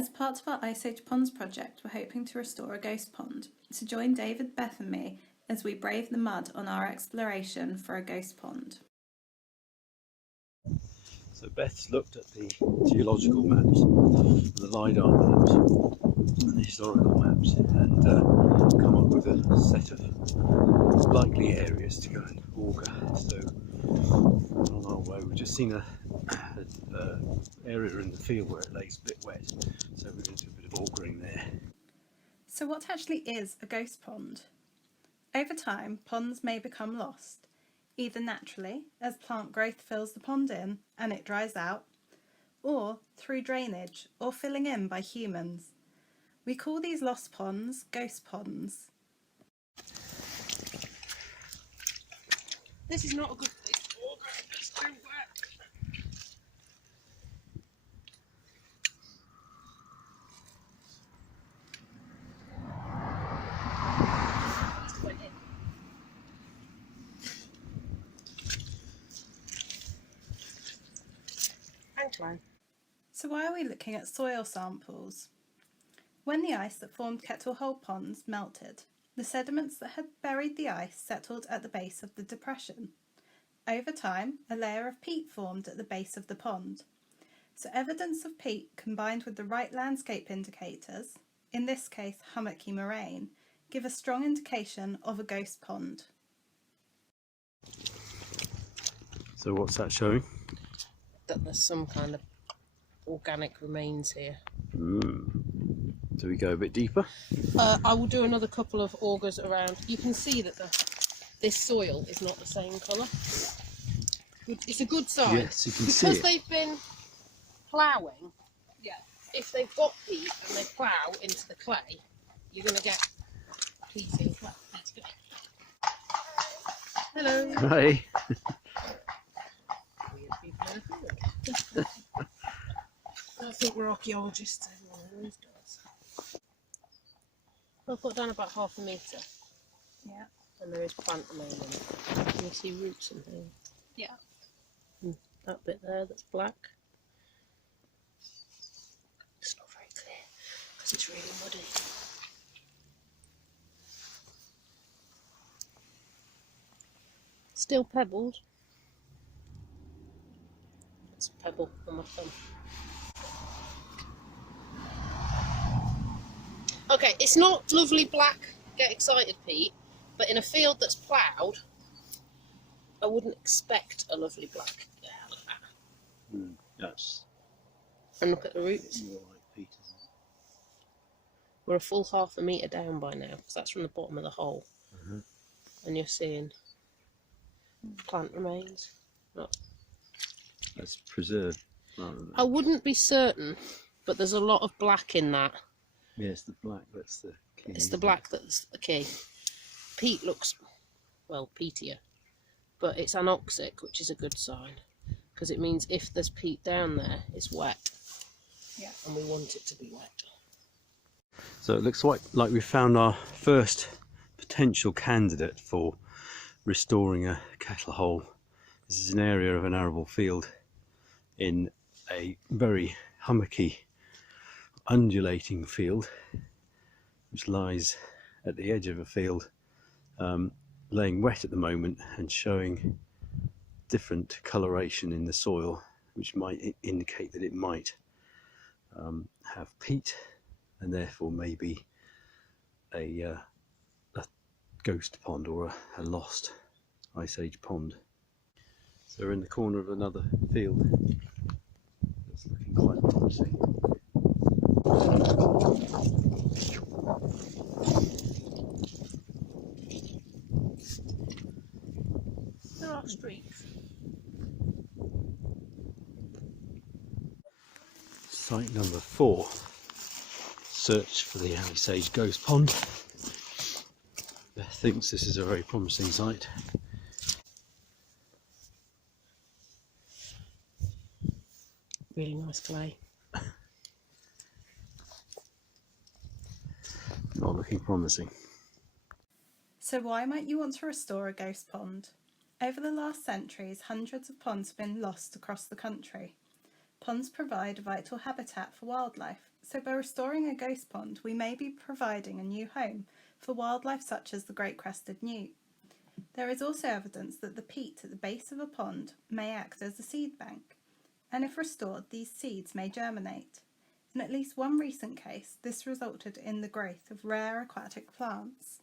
As part of our Ice Age Ponds project, we're hoping to restore a ghost pond, so join David, Beth and me as we brave the mud on our exploration for a ghost pond. So Beth's looked at the geological maps, the LiDAR maps, and the historical maps, and come up with a set of likely areas to go and auger. So on our way, we've just seen a area in the field where it lays a bit wet, so we're going to do a bit of augering there. So what actually is a ghost pond? Over time, ponds may become lost, either naturally, as plant growth fills the pond in and it dries out, or through drainage or filling in by humans. We call these lost ponds ghost ponds. This is not a good place to auger, it's too wet. So why are we looking at soil samples? When the ice that formed Kettle ponds melted, the sediments that had buried the ice settled at the base of the depression. Over time, a layer of peat formed at the base of the pond. So evidence of peat combined with the right landscape indicators, in this case hummocky moraine, give a strong indication of a ghost pond. So what's that showing? That there's some kind of organic remains here. Do we go a bit deeper? I will do another couple of augers around. You can see that this soil is not the same colour. It's a good sign. Yes, you can see it. Because they've been ploughing, if they've got peat and they plough into the clay, you're going to get peaty. Well, that's good. Hello. Hi. Weird people in the field. I think we're archaeologists, everyone always does. I'll put down about ½ a metre. Yeah. And there is plant remaining. Can you see roots and things? Yeah. That bit there that's black. It's not very clear because it's really muddy. Still pebbled. It's a pebble on my thumb. Okay, it's not lovely black, get excited peat, but in a field that's ploughed, I wouldn't expect a lovely black. Yeah, look at that. Yes. And look at the roots. More like peat, isn't it? We're a full ½ a metre down by now, because that's from the bottom of the hole. And you're seeing plant remains. Look. That's preserved. I wouldn't be certain, but there's a lot of black in that. Yes, the black, that's the key. It's the black that's the key. Peat looks, well, peatier, but it's anoxic, which is a good sign, because it means if there's peat down there, it's wet. Yeah. And we want it to be wet. So it looks like we found our first potential candidate for restoring a cattle hole. This is an area of an arable field in a very hummocky, undulating field, which lies at the edge of a field, laying wet at the moment and showing different coloration in the soil, which might indicate that it might have peat and therefore maybe a ghost pond or a lost Ice Age pond. So we're in the corner of another field that's looking quite promising. There are streaks. Site number 4. Search for the Ice Age ghost pond. Beth thinks this is a very promising site. Really nice clay. Not looking promising. So why might you want to restore a ghost pond? Over the last centuries, hundreds of ponds have been lost across the country. Ponds provide a vital habitat for wildlife, So by restoring a ghost pond, we may be providing a new home for wildlife such as the great crested newt. There is also evidence that the peat at the base of a pond may act as a seed bank, and if restored, these seeds may germinate. In at least one recent case, this resulted in the growth of rare aquatic plants.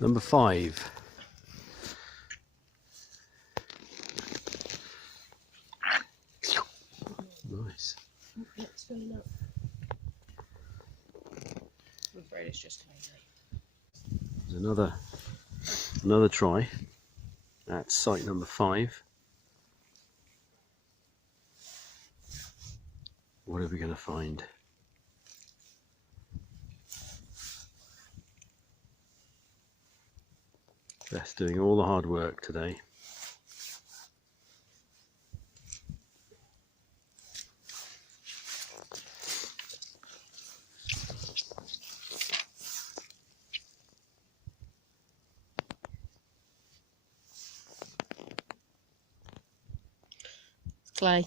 Number 5. Nice. Yeah, it's filling up. I'm afraid it's just lazy. There's another try at site number 5. What are we going to find? Beth doing all the hard work today. Clay.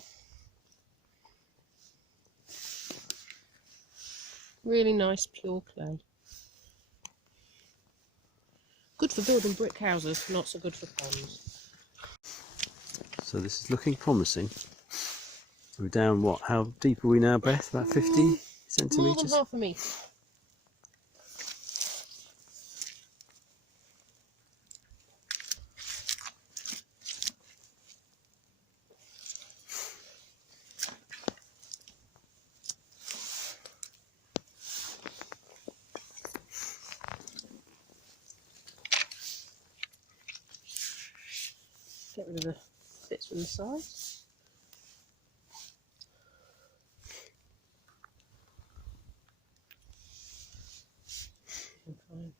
Really nice pure clay. Good for building brick houses, not so good for ponds. So this is looking promising. We're down what? How deep are we now, Beth? About 50 More than centimetres? half a metre. Get rid of the bits from the sides. Fine.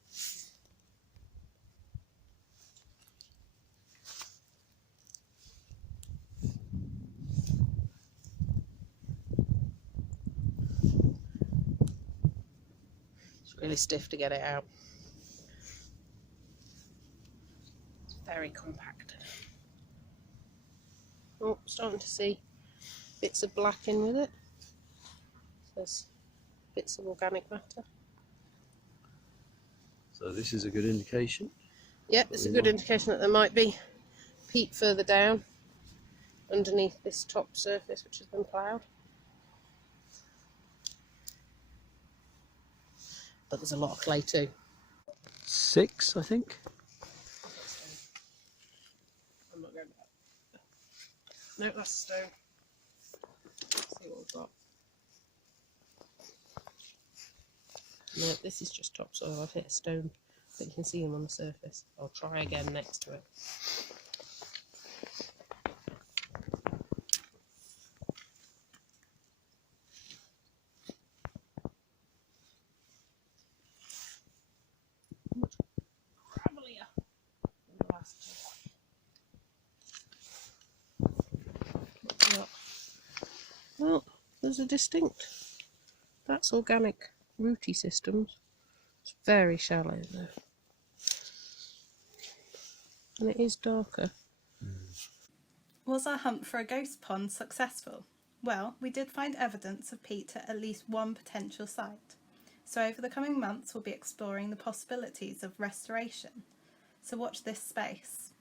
It's really stiff to get it out. It's very compacted. Oh, starting to see bits of black in with it. There's bits of organic matter. So this is a good indication. Yeah, it's a good indication that there might be peat further down underneath this top surface which has been ploughed. But there's a lot of clay too. 6, I think. I'm not going back. No, that's a stone. Let's see what we've got. No, this is just topsoil. I've hit a stone, but you can see them on the surface. I'll try again next to it. Much gravelier than the last two. Well, there's a distinct. That's organic rooty systems. It's very shallow though. And it is darker. Was our hunt for a ghost pond successful? Well, we did find evidence of peat at least one potential site. So over the coming months we'll be exploring the possibilities of restoration. So watch this space.